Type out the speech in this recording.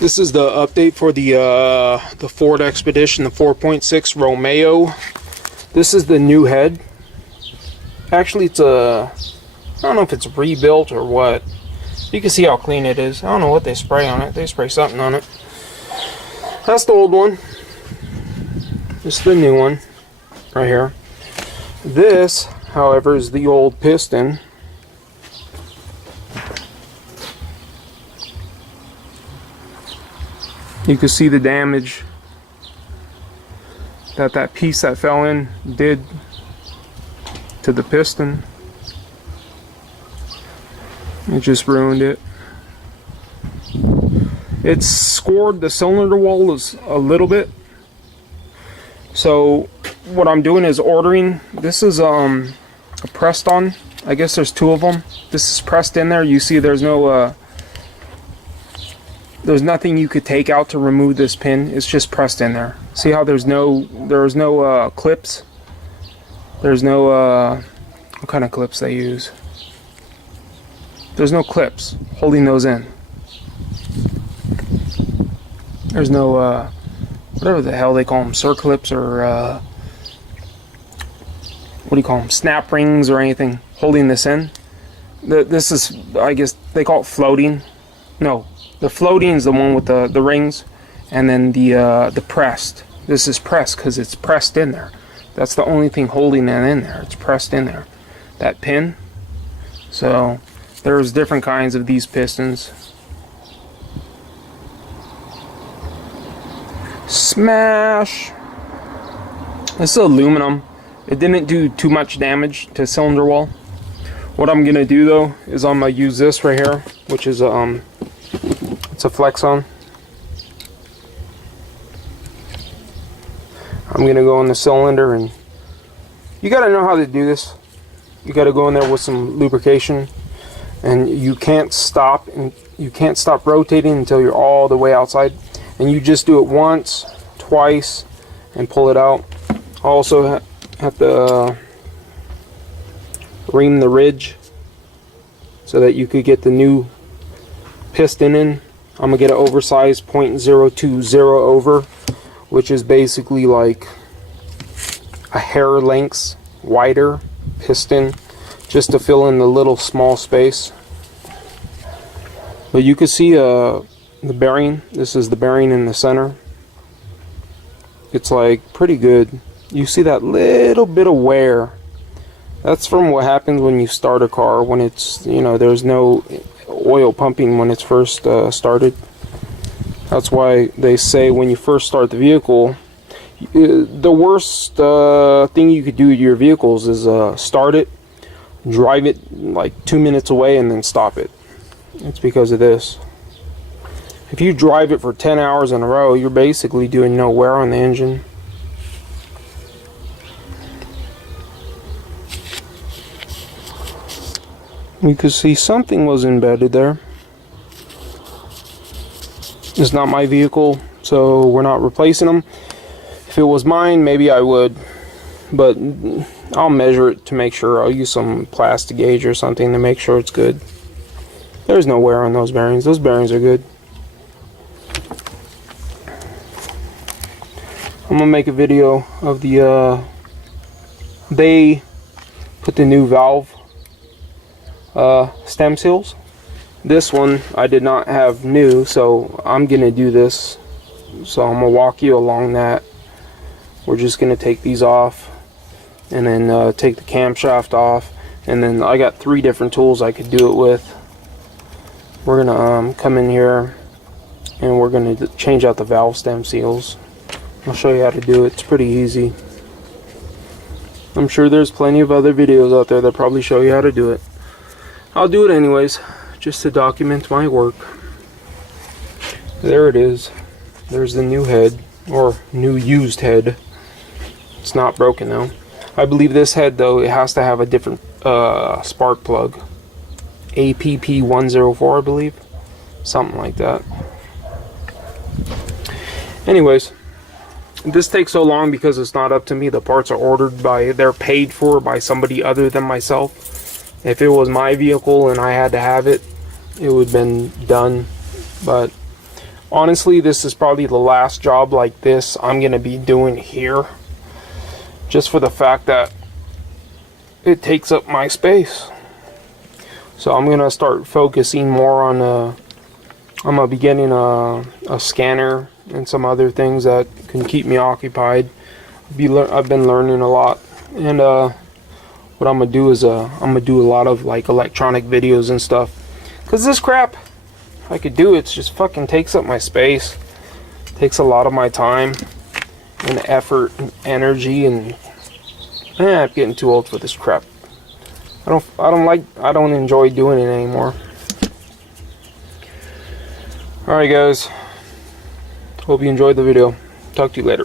This is the update for the Ford Expedition, the 4.6 Romeo. This is the new head. Actually, it's I don't know if it's rebuilt or what. You can see how clean it is. I don't know what they spray on it. They spray something on it. That's the old one. This is the new one, right here. This, however, is the old piston. You can see the damage that piece that fell in did to the piston. It just ruined it. It's scored the cylinder wall is a little bit. So what I'm doing is ordering. This is a pressed on. I guess there's two of them. This is pressed in there. You see there's no there's nothing you could take out to remove this pin. It's just pressed in there. See how there's no clips? There's no what kind of clips they use? There's no clips holding those in. There's no whatever the hell they call them, circlips or what do you call them, snap rings or anything holding this in. This is, I guess they call it floating. No, the floating is the one with the rings, and then the pressed. This is pressed because it's pressed in there. That's the only thing holding it in there. It's pressed in there. That pin. So there's different kinds of these pistons. Smash! This is aluminum. It didn't do too much damage to cylinder wall. What I'm gonna do though is I'm gonna use this right here, which is it's a flex on. I'm gonna go in the cylinder, and you gotta know how to do this. You gotta go in there with some lubrication, and you can't stop rotating until you're all the way outside. And you just do it once, twice, and pull it out. Also have to ream the ridge so that you could get the new piston in. I'm gonna get an oversized .020 over, which is basically like a hair length wider piston, just to fill in the little small space. But you can see the bearing. This is the bearing in the center. It's like pretty good. You see that little bit of wear. That's from what happens when you start a car, when it's, you know, there's no oil pumping when it's first started. That's why they say when you first start the vehicle, the worst thing you could do to your vehicles is start it, drive it like 2 minutes away, and then stop it. It's because of this. If you drive it for 10 hours in a row, you're basically doing no wear on the engine. You can see something was embedded there. It's not my vehicle, so we're not replacing them. If it was mine, maybe I would, but I'll measure it to make sure. I'll use some plastic gauge or something to make sure it's good. There's no wear on those bearings. Those bearings are good. I'm gonna make a video of the they put the new valve stem seals. This one I did not have new, so I'm gonna do this. So I'm gonna walk you along that. We're just gonna take these off, and then take the camshaft off, and then I got 3 different tools I could do it with. We're gonna come in here, and we're gonna change out the valve stem seals. I'll show you how to do it. It's pretty easy. I'm sure there's plenty of other videos out there that probably show you how to do it. I'll do it anyways, just to document my work. There it is. There's the new head, or new used head. It's not broken though. I believe this head though, it has to have a different spark plug. APP104, I believe. Something like that. Anyways, this takes so long because it's not up to me. The parts are ordered by, they're paid for by somebody other than myself. If it was my vehicle and I had to have it, it would have been done. But Honestly, this is probably the last job like this I'm gonna be doing here, just for the fact that it takes up my space. So I'm gonna start focusing more on I'm gonna be getting a scanner and some other things that can keep me occupied. I've been learning a lot, and what I'm gonna do is I'm gonna do a lot of like electronic videos and stuff, because this crap, I could do it just fucking takes up my space, takes a lot of my time and effort and energy, and I'm getting too old for this crap. I don't enjoy doing it anymore. Alright guys, hope you enjoyed the video. Talk to you later.